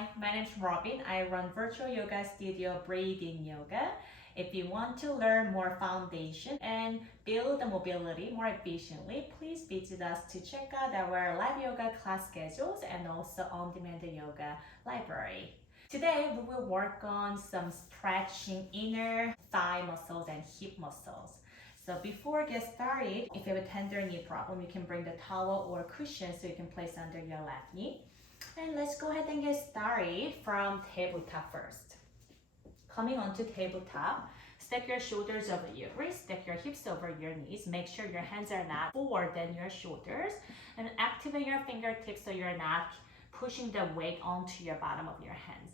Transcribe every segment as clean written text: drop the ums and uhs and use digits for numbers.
Hi, my name is Robyn. I run virtual yoga studio Breathing Yoga. If you want to learn more foundation and build the mobility more efficiently, please visit us to check out our live yoga class schedules and also on-demand yoga library. Today, we will work on some stretching inner thigh muscles and hip muscles. So before we get started, if you have a tender knee problem, you can bring the towel or cushion so you can place under your left knee. And let's go ahead and get started from tabletop first. Coming onto tabletop, stack your shoulders over your wrists, stack your hips over your knees. Make sure your hands are not forward than your shoulders. And activate your fingertips so you're not pushing the weight onto your bottom of your hands.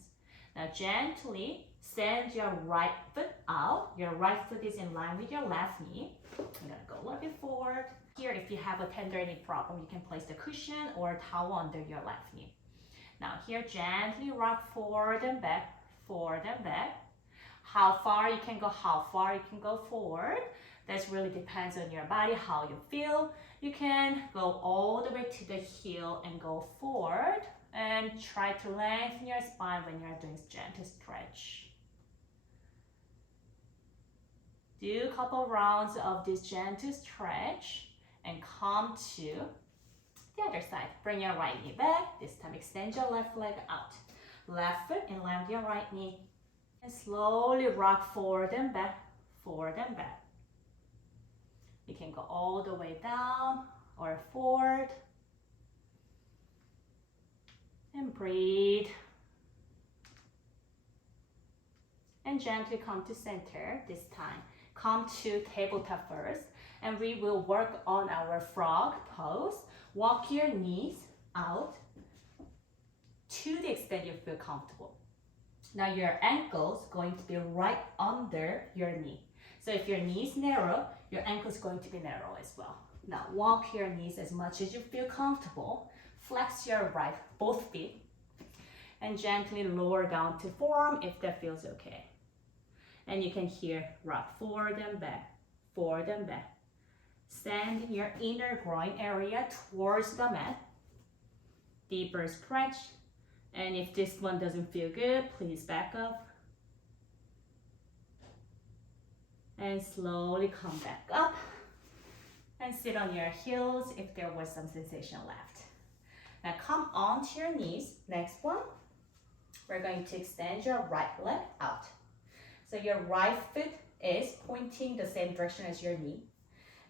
Now gently send your right foot out. Your right foot is in line with your left knee. I'm gonna go a little bit forward. Here, if you have a tender knee problem, you can place the cushion or towel under your left knee. Now here, gently rock forward and back, forward and back. How far you can go forward. That really depends on your body, how you feel. You can go all the way to the heel and go forward and try to lengthen your spine when you're doing gentle stretch. Do a couple rounds of this gentle stretch and come to the other side. Bring your right knee back. This time extend your left leg out. Left foot in line with your right knee. And slowly rock forward and back, forward and back. You can go all the way down or forward. And breathe. And gently come to center this time. Come to tabletop first. And we will work on our frog pose. Walk your knees out to the extent you feel comfortable. Now your ankle is going to be right under your knee. So if your knee is narrow, your ankle is going to be narrow as well. Now walk your knees as much as you feel comfortable. Flex your both feet. And gently lower down to forearm if that feels okay. And you can here rock forward and back, forward and back. Send your inner groin area towards the mat. Deeper stretch. And if this one doesn't feel good, please back up. And slowly come back up. And sit on your heels if there was some sensation left. Now come onto your knees. Next one. We're going to extend your right leg out. So your right foot is pointing the same direction as your knee.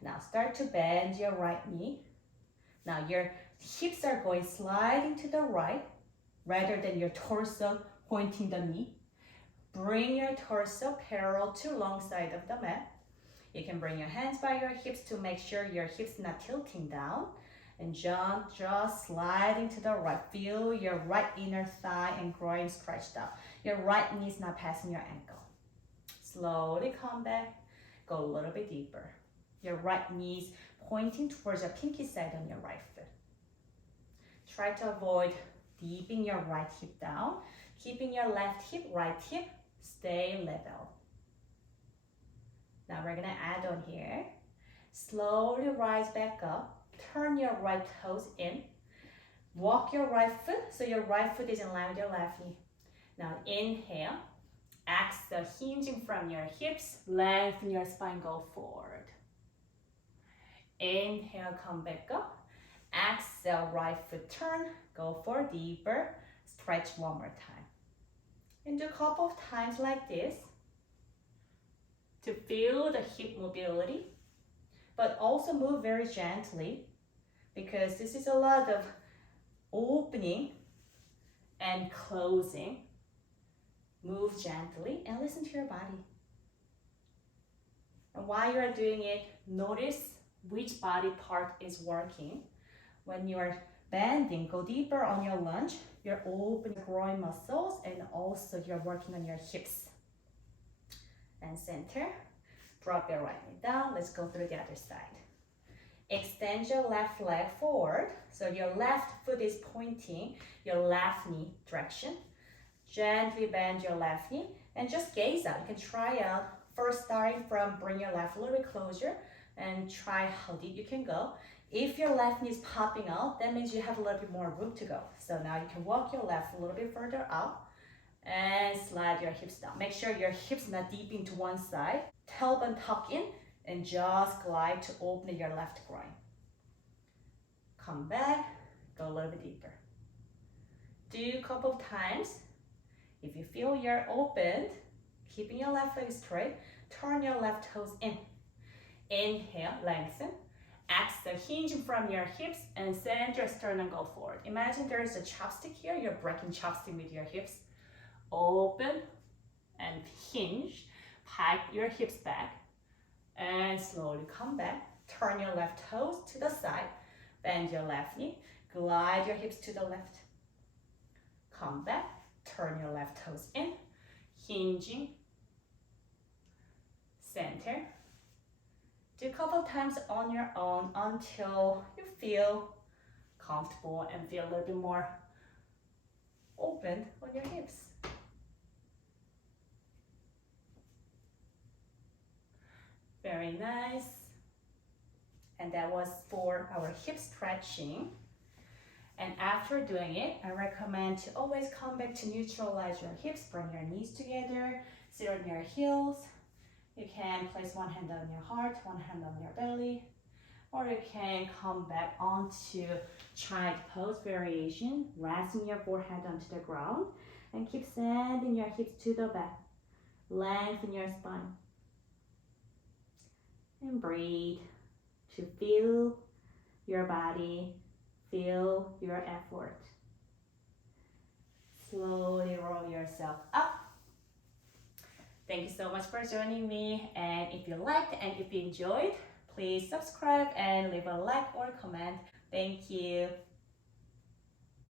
Now start to bend your right knee. Now your hips are going sliding to the right rather than your torso pointing the knee. Bring your torso parallel to long side of the mat. You can bring your hands by your hips to make sure your hips not tilting down. And just sliding to the right. Feel your right inner thigh and groin stretched out. Your right knee is not passing your ankle. Slowly come back. Go a little bit deeper. Your right knee is pointing towards your pinky side on your right foot. Try to avoid deeping your right hip down. Keeping your left hip, right hip, stay level. Now we're gonna add on here. Slowly rise back up. Turn your right toes in. Walk your right foot so your right foot is in line with your left knee. Now inhale. Exhale, hinging from your hips. Lengthen your spine, go forward. Inhale, come back up. Exhale, right foot turn. Go for deeper. Stretch one more time. And do a couple of times like this to feel the hip mobility. But also move very gently because this is a lot of opening and closing. Move gently and listen to your body. And while you are doing it, notice which body part is working. When you are bending, go deeper on your lunge. You're opening groin muscles and also you're working on your hips. And center. Drop your right knee down. Let's go through the other side. Extend your left leg forward. So your left foot is pointing your left knee direction. Gently bend your left knee and just gaze out. You can try out first starting from bring your left a little bit closer and try how deep you can go. If your left knee is popping out, that means you have a little bit more room to go. So now you can walk your left a little bit further out and slide your hips down. Make sure your hips not deep into one side. Tailbone tuck in and just glide to open your left groin. Come back, go a little bit deeper. Do a couple of times. If you feel you're opened, keeping your left leg straight, turn your left toes in. Inhale, lengthen. Exhale, hinge from your hips and send your sternum go forward. Imagine there is a chopstick here. You're breaking chopstick with your hips. Open and hinge. Pike your hips back. And slowly come back. Turn your left toes to the side. Bend your left knee. Glide your hips to the left. Come back. Turn your left toes in. Hinging. Center. Do a couple of times on your own until you feel comfortable and feel a little bit more open on your hips. Very nice. And that was for our hip stretching. And after doing it, I recommend to always come back to neutralize your hips. Bring your knees together, sit on your heels. You can place one hand on your heart, one hand on your belly, or you can come back onto child pose variation, resting your forehead onto the ground, and keep sending your hips to the back. Lengthen your spine. And breathe to feel your body, feel your effort. Slowly roll yourself up. Thank you so much for joining me, and if you liked and if you enjoyed, please subscribe and leave a like or comment. Thank you.